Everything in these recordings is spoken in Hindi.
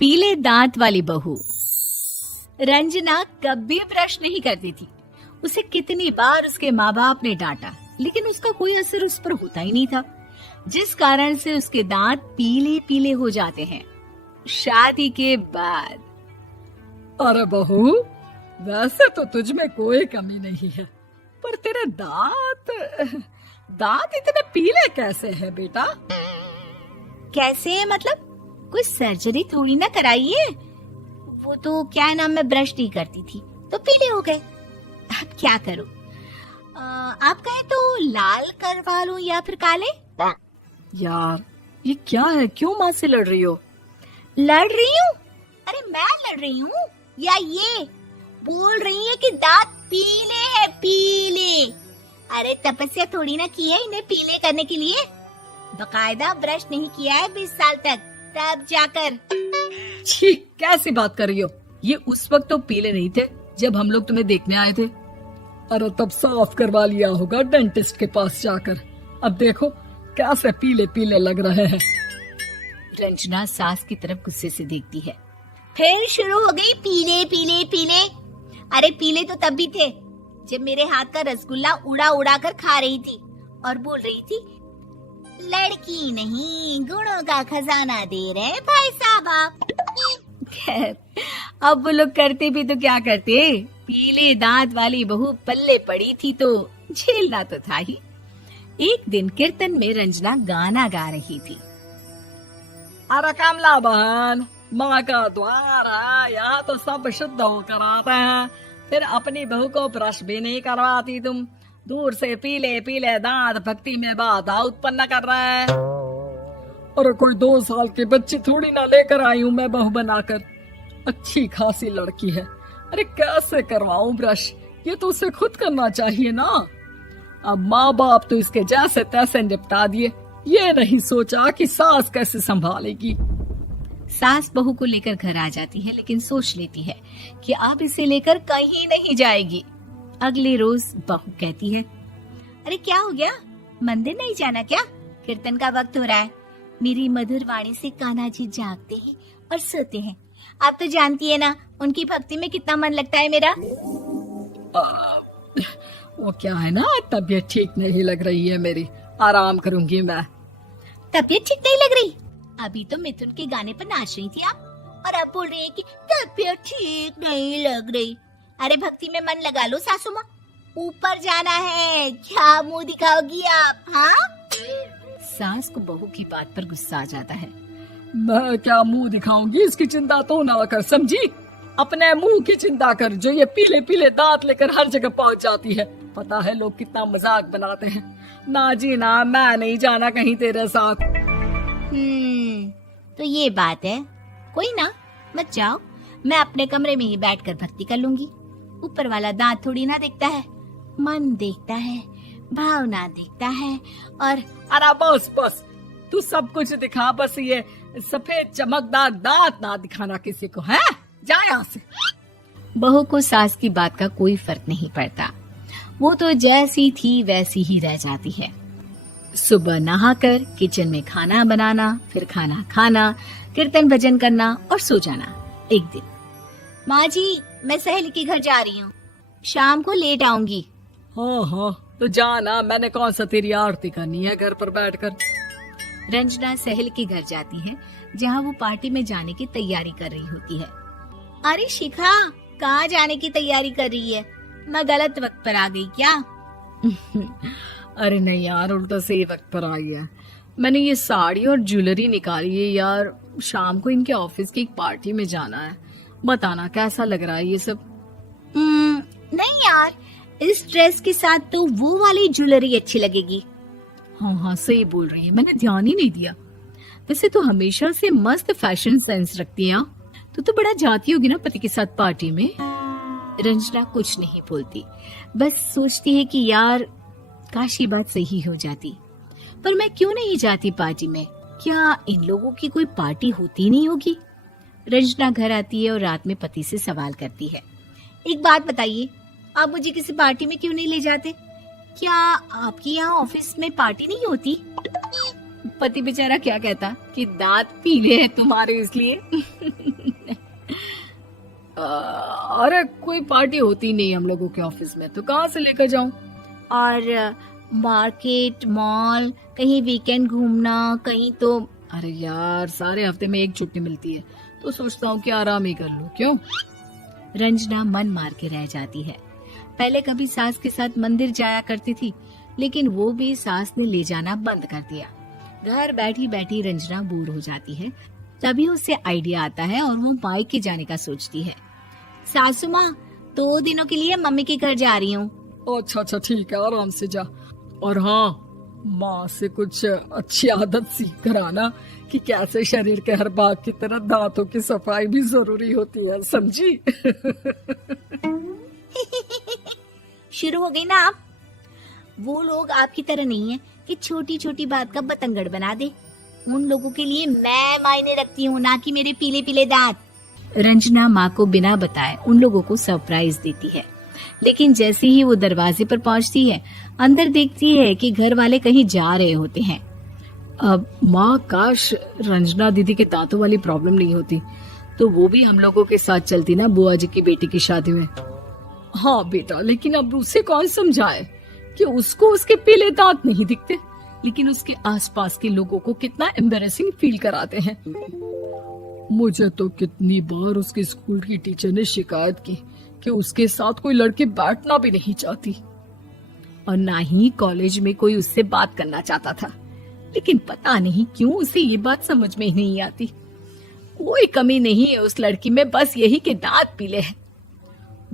पीले दांत वाली बहू। रंजना कभी ब्रश नहीं करती थी। उसे कितनी बार उसके माँ बाप ने डांटा, लेकिन उसका कोई असर उस पर होता ही नहीं था, जिस कारण से उसके दांत पीले पीले हो जाते हैं। शादी के बाद। अरे बहू, वैसे तो तुझ में कोई कमी नहीं है, पर तेरे दांत इतने पीले कैसे हैं बेटा? कैसे मतलब? कोई सर्जरी थोड़ी ना कराइए। वो तो क्या नाम, मैं ब्रश नहीं करती थी तो पीले हो गए। अब क्या करूं? आप कहें तो लाल करवा लूं या फिर काले? यार ये क्या है, क्यों माँ से लड़ रही हो? लड़ रही हूँ? अरे मैं लड़ रही हूँ या ये बोल रही है कि दांत पीले हैं, पीले। अरे तपस्या थोड़ी ना की है इन्हें पीले करने के लिए। बकायदा ब्रश नहीं किया है 20 साल तक, तब जाकर। छी, कैसी बात कर रही हो? ये उस वक्त तो पीले नहीं थे जब हम लोग तुम्हें देखने आए थे। अरे तब साफ करवा लिया होगा डेंटिस्ट के पास जाकर। अब देखो कैसे पीले पीले लग रहे हैं। रंजना सास की तरफ गुस्से से देखती है। फिर शुरू हो गई पीले पीले पीले। अरे पीले तो तब भी थे जब मेरे हाथ का रसगुल्ला उड़ा उड़ा कर खा रही थी और बोल रही थी, लड़की नहीं गुणों का खजाना दे रहे भाई साहब आप। खैर, अब वो लोग करते भी तो क्या करते, पीले दांत वाली बहू पल्ले पड़ी थी तो झेलना तो था ही। एक दिन कीर्तन में रंजना गाना गा रही थी। अरे कमला बहन, माँ का द्वार है, यहाँ तो सब शुद्ध होकर आते हैं, फिर अपनी बहू को ब्रश भी नहीं करवाती तुम। दूर से पीले पीले दांत भक्ति में बाधा उत्पन्न कर रहे हैं। अरे कोई 2 साल के बच्ची थोड़ी ना लेकर आई हूँ मैं बहू बनाकर। अच्छी खासी लड़की है, अरे कैसे करवाऊं ब्रश? ये तो उसे खुद करना चाहिए ना। अब माँ बाप तो इसके जैसे तैसे निपटा दिए, ये नहीं सोचा कि सास कैसे संभालेगी। सास बहू को लेकर घर आ जाती है, लेकिन सोच लेती है कि अब इसे लेकर कहीं नहीं जाएगी। अगले रोज बहू कहती है, अरे क्या हो गया, मंदिर नहीं जाना क्या? कीर्तन का वक्त हो रहा है। मेरी मधुर वाणी से कान्हा जी जागते हैं और सोते हैं। आप तो जानती है ना उनकी भक्ति में कितना मन लगता है मेरा। वो क्या है ना, तबीयत ठीक नहीं लग रही है मेरी, आराम करूंगी मैं। तबीयत ठीक नहीं लग रही? अभी तो मिथुन के गाने पर नाच रही थी आप, और अब बोल रही है कि तबीयत ठीक नहीं लग रही। अरे भक्ति में मन लगा लो सासू माँ, ऊपर जाना है, क्या मुंह दिखाओगी आप? हाँ? सास को बहू की बात पर गुस्सा आ जाता है। मैं क्या मुंह दिखाऊंगी, इसकी चिंता तो ना कर, समझी? अपने मुंह की चिंता कर, जो ये पीले पीले दांत लेकर हर जगह पहुंच जाती है। पता है लोग कितना मजाक बनाते हैं। ना जी ना, मैं नहीं जाना कहीं तेरे साथ। तो ये बात है। कोई ना, मत जाओ, मैं अपने कमरे में ही बैठकर भक्ति कर लूंगी। ऊपर वाला दांत थोड़ी ना देखता है, मन देखता है, भावना देखता है। और अरे बस बस, तू सब कुछ दिखा, बस ये सफेद चमकदार दांत ना दिखाना किसी को, है? जा यहाँ से। बहू को सास की बात का कोई फर्क नहीं पड़ता, वो तो जैसी थी वैसी ही रह जाती है। सुबह नहाकर किचन में खाना बनाना, फिर खाना खाना, कीर्तन भजन करना और सो जाना। एक दिन, माँ जी मैं सहेली के घर जा रही हूँ, शाम को लेट आऊंगी। हाँ हाँ तो जाना, मैंने कौन सा तेरी आरती करनी है घर पर बैठकर। रंजना सहेली के घर जाती है, जहाँ वो पार्टी में जाने की तैयारी कर रही होती है। अरे शिखा, कहाँ जाने की तैयारी कर रही है? मैं गलत वक्त पर आ गई क्या? अरे नहीं यार, उल्टा सही वक्त पर आई है। मैंने ये साड़ी और ज्वेलरी निकाली है यार, शाम को इनके ऑफिस की एक पार्टी में जाना है। बताना कैसा लग रहा है ये सब? नहीं यार, इस ड्रेस के साथ तो वो वाली ज्वेलरी अच्छी लगेगी। हाँ हाँ सही बोल रही है, मैंने ध्यान ही नहीं दिया। वैसे तो हमेशा से मस्त फैशन सेंस रखती है। तो बड़ा जाती होगी ना पति के साथ पार्टी में। रंजना कुछ नहीं बोलती, बस सोचती है कि यार काश ये बात सही हो जाती, पर मैं क्यों नहीं जाती पार्टी में? क्या इन लोगों की कोई पार्टी होती नहीं होगी? रंजना घर आती है और रात में पति से सवाल करती है, एक बात बताइए, आप मुझे किसी पार्टी में क्यों नहीं ले जाते? क्या आपकी यहाँ ऑफिस में पार्टी नहीं होती? पति बेचारा क्या कहता कि दांत पीले हैं तुम्हारे इसलिए। अरे कोई पार्टी होती नहीं हम लोगों के ऑफिस में, तो कहाँ से लेकर जाऊं? और मार्केट, मॉल, कहीं वीकेंड घूमना, कहीं तो। अरे यार सारे हफ्ते में एक छुट्टी मिलती है, तो सोचता हूँ कि आराम ही कर लूं। क्यों? रंजना मन मार के रह जाती है। पहले कभी सास के साथ मंदिर जाया करती थी, लेकिन वो भी सास ने ले जाना बंद कर दिया। घर बैठी बैठी रंजना बोर हो जाती है। तभी उसे आइडिया आता है और वो मायके जाने का सोचती है। सासू माँ, 2 दिनों के लिए मम्मी के घर जा रही हूँ। अच्छा ठीक है, आराम से जा। और हाँ, माँ से कुछ अच्छी आदत सीख कर आना कि कैसे शरीर के हर भाग की तरह दांतों की सफाई भी जरूरी होती है, समझी? शुरू हो गई ना आप। वो लोग आपकी तरह नहीं है कि छोटी छोटी बात का बतंगड़ बना दे। उन लोगों के लिए मैं मायने रखती हूँ, ना कि मेरे पीले पीले दांत। रंजना माँ को बिना बताए उन लोगों को सरप्राइज देती है, लेकिन जैसे ही वो दरवाजे पर पहुंचती है, अंदर देखती है कि घर वाले कहीं जा रहे होते हैं। अब माँ, काश रंजना दीदी के दांतों वाली प्रॉब्लम नहीं होती, तो वो भी हम लोगों के साथ चलती ना बुआ जी की बेटी की शादी में। हाँ बेटा, लेकिन अब उसे कौन समझाए कि उसको उसके पीले दांत नहीं दिखते, लेकिन उसके आसपास के लोगों को कितना एम्बैरेसिंग फील कराते हैं। मुझे तो कितनी बार उसके स्कूल की टीचर ने शिकायत की कि उसके साथ कोई लड़की बैठना भी नहीं चाहती, और ना ही कॉलेज में कोई उससे बात करना चाहता था। लेकिन पता नहीं क्यों उसे ये बात समझ में ही नहीं आती। कोई कमी नहीं है उस लड़की में, बस यही कि दांत पीले हैं।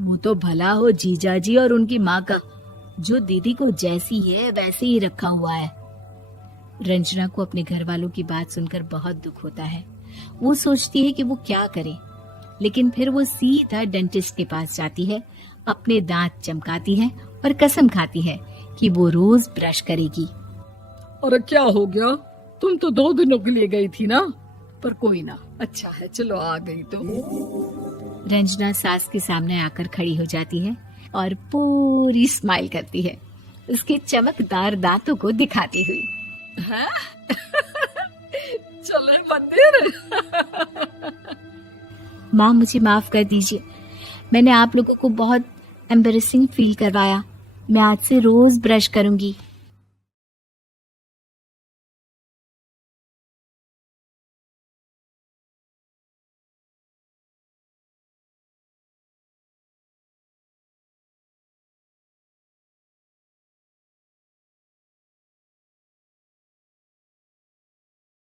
वो तो भला हो जीजा जी और उनकी माँ का, जो दीदी को जैसी है वैसे ही रखा हुआ है। रंजना को अपने घर वालों की बात सुनकर बहुत दुख होता है। वो सोचती है कि वो क्या करे, लेकिन फिर वो सीधा डेंटिस्ट के पास जाती है, अपने दांत चमकाती है और कसम खाती है कि वो रोज ब्रश करेगी। अरे क्या हो गया? तुम तो 2 दिनों के लिए गई थी ना, पर कोई ना, अच्छा है, चलो आ गई तो। रंजना सास के सामने आकर खड़ी हो जाती है और पूरी स्माइल करती है, उसके चमकदार दांतों को दिखाती हुई। हैं? चले मंदिर। माँ, मुझे माफ कर दीजिए, मैंने आप लोगों को बहुत एम्बैरेसिंग फील करवाया। मैं आज से रोज ब्रश करूंगी।